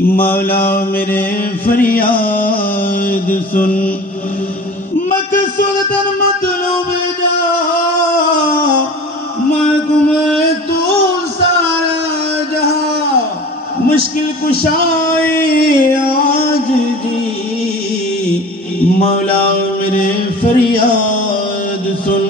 مولا میرے فریاد سن، مقصود تن مطلوب جا، محکوم تو سارا جہاں، مشکل کشائے آج جی، مولا میرے فریاد سن۔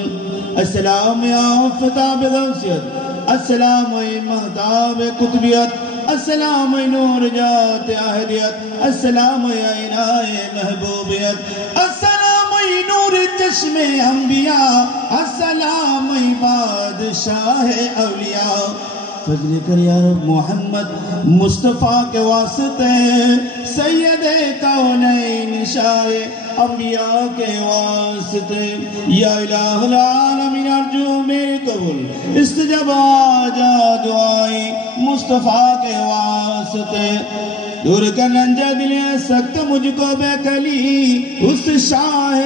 السلام یا فتاب غوثیت، السلام مہتاب قطبیت، السلام نور جات احدیت، السلام عینائے محبوبیت، السلام نور چشم انبیاء، السلام بادشاہ اولیاء۔ فضل کر یا رب محمد مصطفیٰ کے واسطے، سید کونین شاہ انبیاء کے واسطے، یا الہ العالمین ارجو میرے قبول استجاب آجا دعائی مصطفیٰ کے واسطے۔ دور کر رنجہ دلے سکت مجھ کو بے کلی، اس شاہ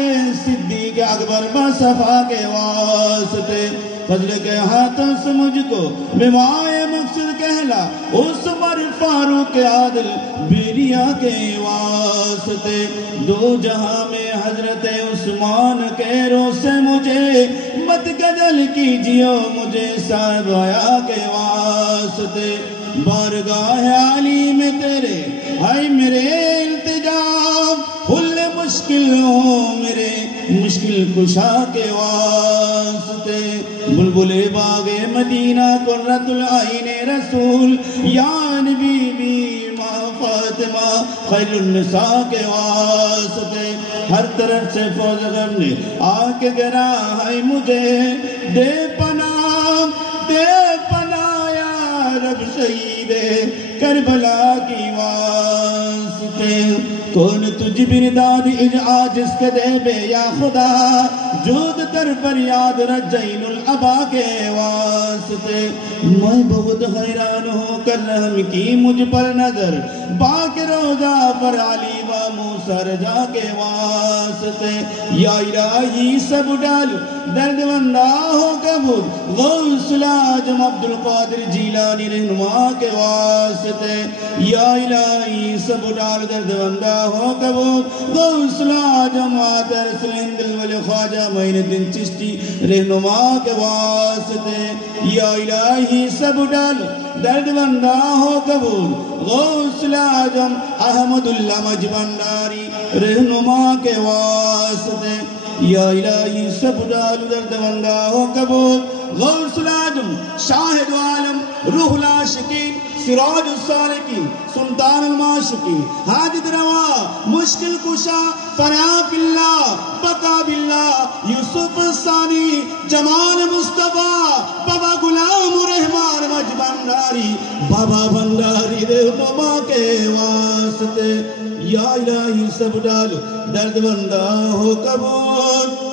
صدیق اکبر مصطفیٰ کے واسطے۔ فضل کے ہاتھوں سے مجھ کو بیوائے مقصد کہلا، اس عمر فاروق عادل بیریا کے واسطے۔ دو جہاں میں حضرت عثمان کے روح سے مجھے مت گجل کیجیو، مجھے صاحب آیا کے واسطے۔ بارگاہ عالی میں تیرے ہے میرے التجام، حل مشکل ہو میرے مشکل کشا کے واسطے۔ بلبل باغ مدینہ قرۃ العین رسول، یا نبی بی ماں فاطمہ خیر النساء کے واسطے۔ ہر طرف سے فوج غم نے آ کے گرا ہے مجھے، دے پناہ یا رب شہید کربلا کی واسطے۔ کون تجھ برداد عاجز کے دے بے یا خدا، جود تر فریاد رجین العبا کے واسطے۔ میں بہت حیران ہوں کر رحم کی مجھ پر نظر، باق روزہ پر علی و موسیٰ رجا کے واسطے۔ یا الہی سب ڈال درد بندہ ہو قبول، غوث العظم عبدالقادر جیلانی رہنما کے واسطے۔ یا الہی سب ڈال درد بندہ ہو قبول، غوث العظم عاطر سلند الولی خواجہ معین الدین چشتی رہنما کے واسطے۔ یا الہی سب ڈال درد بندہ ہو قبول، غوث العظم احمد اللہ مجبنداری رہنما کے واسطے۔ یا الہی سب ڈال درد بندہ ہو قبول، غوث العظم شاہد عالم روح العاشقین سراج السالکین سلطان المعاشقین حاجت روا مشکل کشا فرا باللہ بقا باللہ یوسف ثانی جمال مصطفیٰ بابا غلام رحمان مجبنداری بابا بنداری رہنما کے واسطے۔ یا الہی سب ڈال درد بندہ ہو قبول،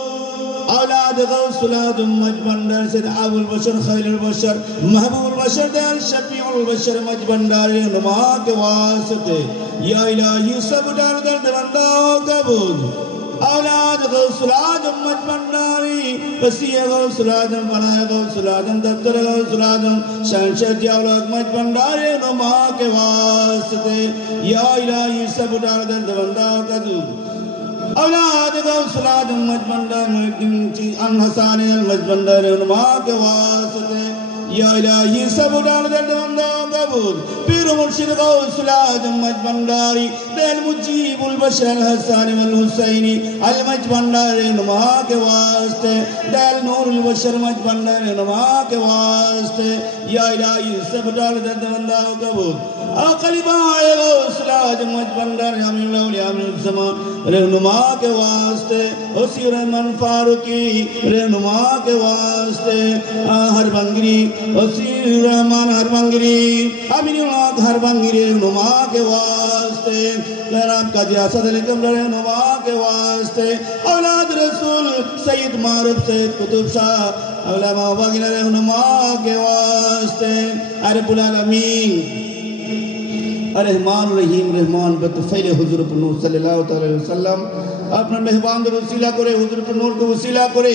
اولاد غوث العظم مجبندر سید ابو البشر خیل البشر محبوب البشر دل شفیع البشر مجبندر رہنما کے واسطے۔ یا الہی سب ڈال درد بندہ ہو قبول، اولاد غوث العظم مجبنداری وسیع غوث العظم بنائے غوث العظم دفتر غوث العظم شہنشاہ جاولک مجبندر رہنما کے واسطے۔ یا الہی سب ڈال درد بندہ ہو قبول، اولاد غوث العظم مجبندر حسان المجبندر رہنما کے واسطے۔ یا الہی سب ڈال درد بندہ قبول، پیر مرشد غوث العظم مجبنداری دل مجیب البشر الحسان والحسینی المجبندر رہنما کے واسطے، دل نور البشر مجبندر رہنما کے واسطے۔ یا الہی سب ڈال درد بندہ قبول، اقلیبہ غوث العظم مجبندر یامین الاولیاء من الزمان رہنما کے واسطے، حسین رحمان فاروقی رہنما کے واسطے، ہر بنگری حسین رحمان ہر بنگری امین اللہ ہر بنگری رہنما کے واسطے، جناب قاضی اسد علی قمر رہنما کے واسطے، اولاد رسول سید معروف سید قطب شاہ علماء وغیرہ رہنما کے واسطے۔ رب العالمین الرحمن الرحیم رحمان بتفیل حضور پر نور صلی اللہ علیہ وسلم اپنا مہمان در وسیلہ کرے، حضور پر نور کو وسیلہ کرے۔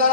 তার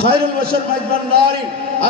খায়রুল বশর মাইজ ভান্ডারী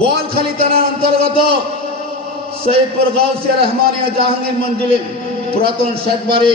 বোয়ালখালী থানার অন্তর্গত সৈয়দপুর গাউসিয়া রহমানিয়া জাহাঙ্গীর মঞ্জিলে পুরাতন শেখ বাড়ি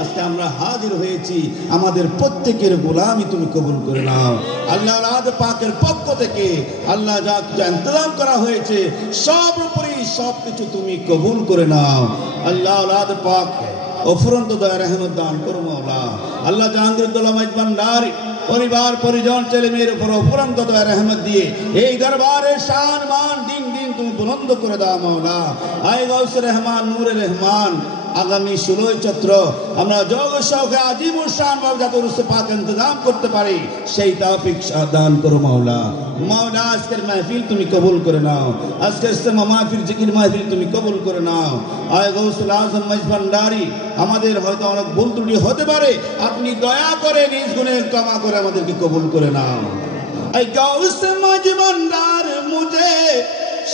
আজকে আমরা হাজির হয়েছি আমাদের প্রত্যেকের গোলামি তুমি কবুল করে নাও আল্লাহ আলাদ পাকের পক্ষ থেকে আল্লাহ যা ইন্তজাম করা হয়েছে সব উপরে সবকিছু তুমি কবুল করে নাও আল্লাহ আলাদ পাক অফুরন্ত দয়া রহমত দান করো মাওলা আল্লাহ জাহাঙ্গীর উদ্দৌলা মাইজ ভান্ডারী পরিবার পরিজন ছেলে মেয়ের উপর অফুরন্ত দয়া রহমত দিয়ে এই দরবারের শান মান দিন দিন তুমি বুলন্দ করে দাও মাওলা আয় গাউস রহমান নূর রহমান আগামী 16 চৈত্র আমরা যোগ শৌকে আজিম শান ভাবে যাতে উরুস পাক ইন্তজাম করতে পারি সেই তৌফিক দান করো মাওলা মাওলা আজকের মাহফিল তুমি কবুল করে নাও আজকের ইজতিমা মাহফিল জিকির মাহফিল তুমি কবুল করে নাও আয় গাউসুল আজম মাইজ ভান্ডারী আমাদের হয়তো অনেক ভুল ত্রুটি হতে পারে আপনি দয়া করে নিজ গুণে ক্ষমা করে আমাদেরকে কবুল করে নাও আয় গাউস মাইজ ভান্ডার মুঝে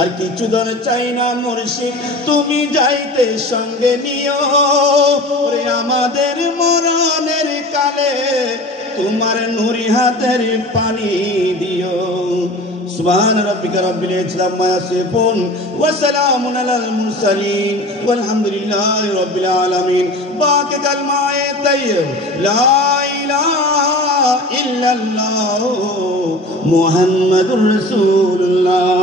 আর কিছু দর চাই না মুর্শিদ তুমি যাইতে সঙ্গে নিও ওরে আমাদের মরণের কালে তোমার নুরি হাতের পানি দিও সুবহান রাব্বিকা রাব্বিল ইজ্জাতি আম্মা ইয়াসিফুন ওয়া সালামুন আলাল মুরসালিন ওয়ালহামদুলিল্লাহি রাব্বিল আলামিন বাকি কালমায়ে তাইয়্যিব লা ইলাহা ইল্লাল্লাহ মুহাম্মাদুর রাসূলুল্লাহ।